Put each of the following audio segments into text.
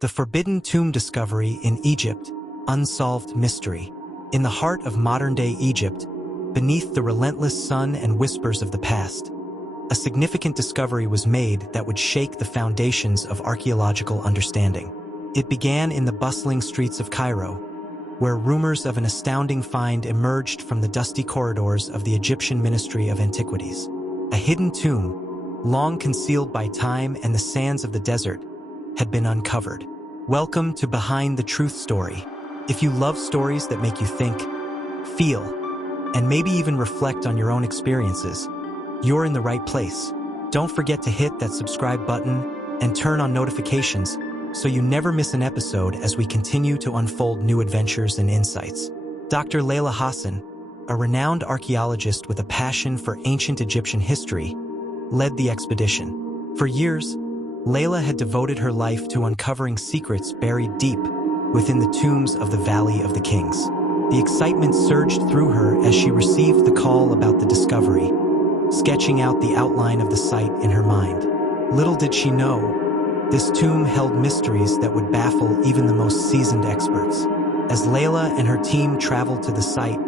The forbidden tomb discovery in Egypt, unsolved mystery. In the heart of modern-day Egypt, beneath the relentless sun and whispers of the past, a significant discovery was made that would shake the foundations of archaeological understanding. It began in the bustling streets of Cairo, where rumors of an astounding find emerged from the dusty corridors of the Egyptian Ministry of Antiquities. A hidden tomb, long concealed by time and the sands of the desert, had been uncovered. Welcome to Behind the Truth Story. If you love stories that make you think, feel, and maybe even reflect on your own experiences, you're in the right place. Don't forget to hit that subscribe button and turn on notifications so you never miss an episode as we continue to unfold new adventures and insights. Dr. Layla Hassan, a renowned archaeologist with a passion for ancient Egyptian history, led the expedition. For years, Layla had devoted her life to uncovering secrets buried deep within the tombs of the Valley of the Kings. The excitement surged through her as she received the call about the discovery, sketching out the outline of the site in her mind. Little did she know, this tomb held mysteries that would baffle even the most seasoned experts. As Layla and her team traveled to the site,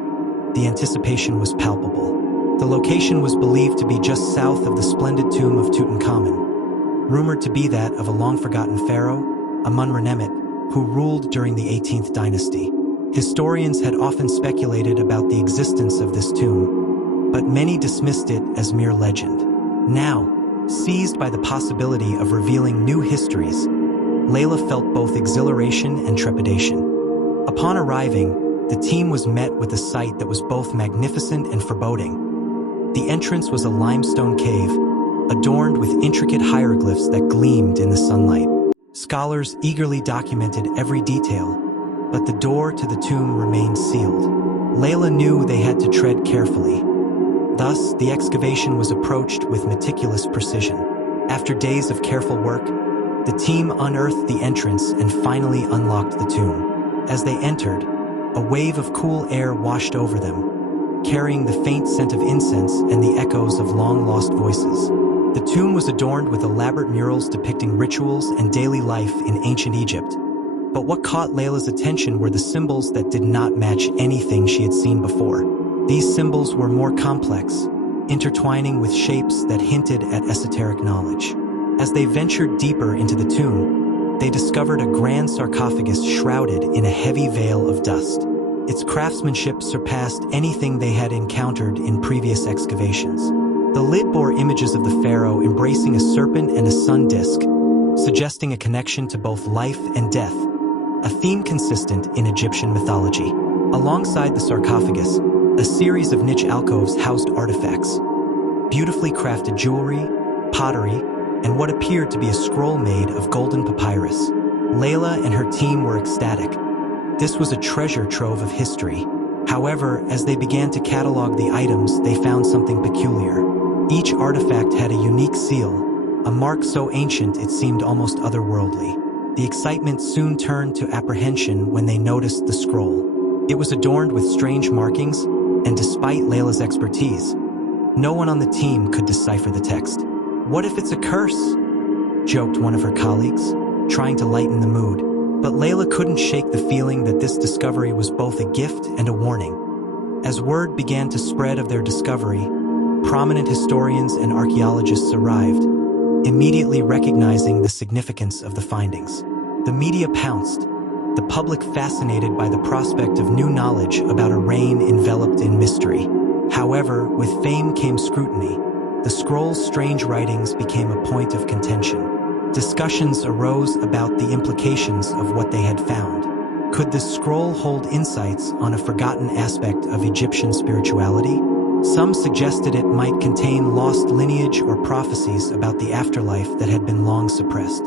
the anticipation was palpable. The location was believed to be just south of the splendid tomb of Tutankhamun, rumored to be that of a long-forgotten pharaoh, Amun-Renemet, who ruled during the 18th dynasty. Historians had often speculated about the existence of this tomb, but many dismissed it as mere legend. Now, seized by the possibility of revealing new histories, Layla felt both exhilaration and trepidation. Upon arriving, the team was met with a sight that was both magnificent and foreboding. The entrance was a limestone cave, adorned with intricate hieroglyphs that gleamed in the sunlight. Scholars eagerly documented every detail, but the door to the tomb remained sealed. Layla knew they had to tread carefully. Thus, the excavation was approached with meticulous precision. After days of careful work, the team unearthed the entrance and finally unlocked the tomb. As they entered, a wave of cool air washed over them, carrying the faint scent of incense and the echoes of long-lost voices. The tomb was adorned with elaborate murals depicting rituals and daily life in ancient Egypt. But what caught Layla's attention were the symbols that did not match anything she had seen before. These symbols were more complex, intertwining with shapes that hinted at esoteric knowledge. As they ventured deeper into the tomb, they discovered a grand sarcophagus shrouded in a heavy veil of dust. Its craftsmanship surpassed anything they had encountered in previous excavations. The lid bore images of the pharaoh embracing a serpent and a sun disk, suggesting a connection to both life and death, a theme consistent in Egyptian mythology. Alongside the sarcophagus, a series of niche alcoves housed artifacts, beautifully crafted jewelry, pottery, and what appeared to be a scroll made of golden papyrus. Layla and her team were ecstatic. This was a treasure trove of history. However, as they began to catalog the items, they found something peculiar. Each artifact had a unique seal, a mark so ancient it seemed almost otherworldly. The excitement soon turned to apprehension when they noticed the scroll. It was adorned with strange markings, and despite Layla's expertise, no one on the team could decipher the text. "What if it's a curse?" joked one of her colleagues, trying to lighten the mood. But Layla couldn't shake the feeling that this discovery was both a gift and a warning. As word began to spread of their discovery, prominent historians and archaeologists arrived, immediately recognizing the significance of the findings. The media pounced, the public fascinated by the prospect of new knowledge about a reign enveloped in mystery. However, with fame came scrutiny. The scroll's strange writings became a point of contention. Discussions arose about the implications of what they had found. Could this scroll hold insights on a forgotten aspect of Egyptian spirituality? Some suggested it might contain lost lineage or prophecies about the afterlife that had been long suppressed.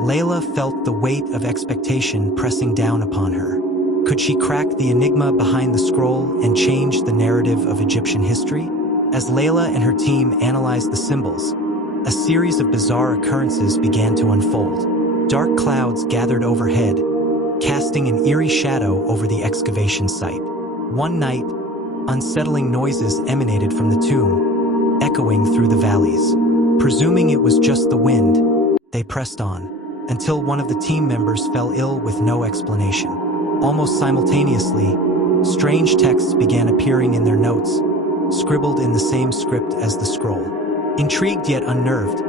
Layla felt the weight of expectation pressing down upon her. Could she crack the enigma behind the scroll and change the narrative of Egyptian history? As Layla and her team analyzed the symbols, a series of bizarre occurrences began to unfold. Dark clouds gathered overhead, casting an eerie shadow over the excavation site. One night, unsettling noises emanated from the tomb, echoing through the valleys. Presuming it was just the wind, they pressed on. until one of the team members fell ill with no explanation. Almost simultaneously, strange texts began appearing in their notes, scribbled in the same script as the scroll. Intrigued yet unnerved,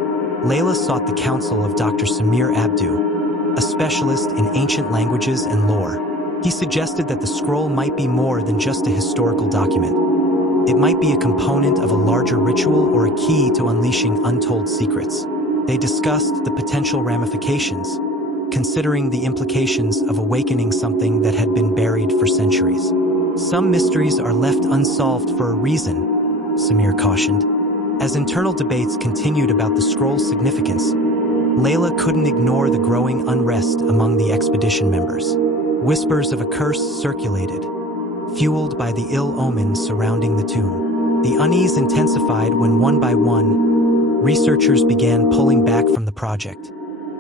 Layla sought the counsel of Dr. Samir Abdu, a specialist in ancient languages and lore. He suggested that the scroll might be more than just a historical document. It might be a component of a larger ritual or a key to unleashing untold secrets. They discussed the potential ramifications, considering the implications of awakening something that had been buried for centuries. Some mysteries are left unsolved for a reason, Samir cautioned. As internal debates continued about the scroll's significance, Layla couldn't ignore the growing unrest among the expedition members. Whispers of a curse circulated, fueled by the ill omens surrounding the tomb. The unease intensified when one by one, researchers began pulling back from the project,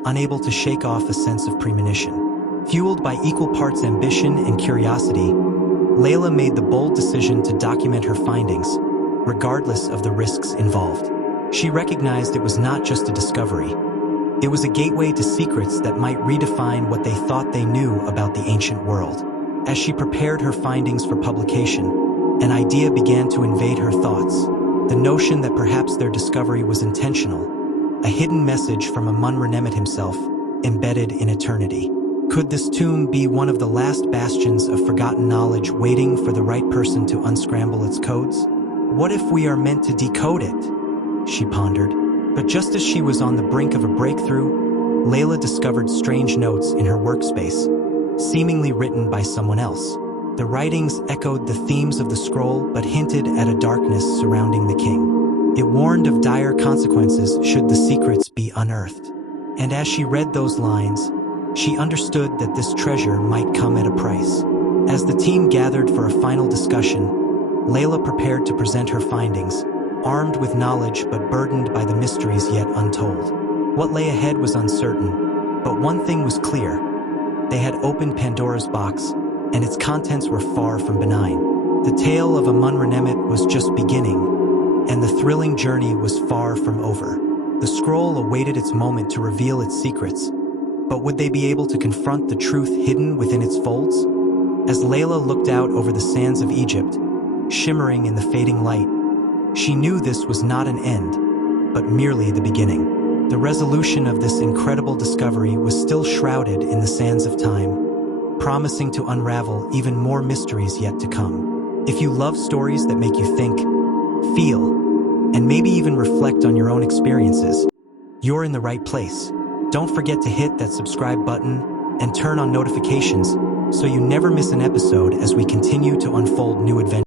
unable to shake off a sense of premonition. Fueled by equal parts ambition and curiosity, Layla made the bold decision to document her findings, regardless of the risks involved. She recognized it was not just a discovery. It was a gateway to secrets that might redefine what they thought they knew about the ancient world. As she prepared her findings for publication, an idea began to invade her thoughts, the notion that perhaps their discovery was intentional, a hidden message from Amun-Re-Nemhet himself, embedded in eternity. Could this tomb be one of the last bastions of forgotten knowledge waiting for the right person to unscramble its codes? What if we are meant to decode it? She pondered. But just as she was on the brink of a breakthrough, Layla discovered strange notes in her workspace, seemingly written by someone else. The writings echoed the themes of the scroll but hinted at a darkness surrounding the king. It warned of dire consequences should the secrets be unearthed. And as she read those lines, she understood that this treasure might come at a price. As the team gathered for a final discussion, Layla prepared to present her findings, armed with knowledge but burdened by the mysteries yet untold. What lay ahead was uncertain, but one thing was clear. They had opened Pandora's box, and its contents were far from benign. The tale of Amun-Re-Nemhet was just beginning, and the thrilling journey was far from over. The scroll awaited its moment to reveal its secrets, but would they be able to confront the truth hidden within its folds? As Layla looked out over the sands of Egypt, shimmering in the fading light, she knew this was not an end, but merely the beginning. The resolution of this incredible discovery was still shrouded in the sands of time, promising to unravel even more mysteries yet to come. If you love stories that make you think, feel, and maybe even reflect on your own experiences, you're in the right place. Don't forget to hit that subscribe button and turn on notifications so you never miss an episode as we continue to unfold new adventures.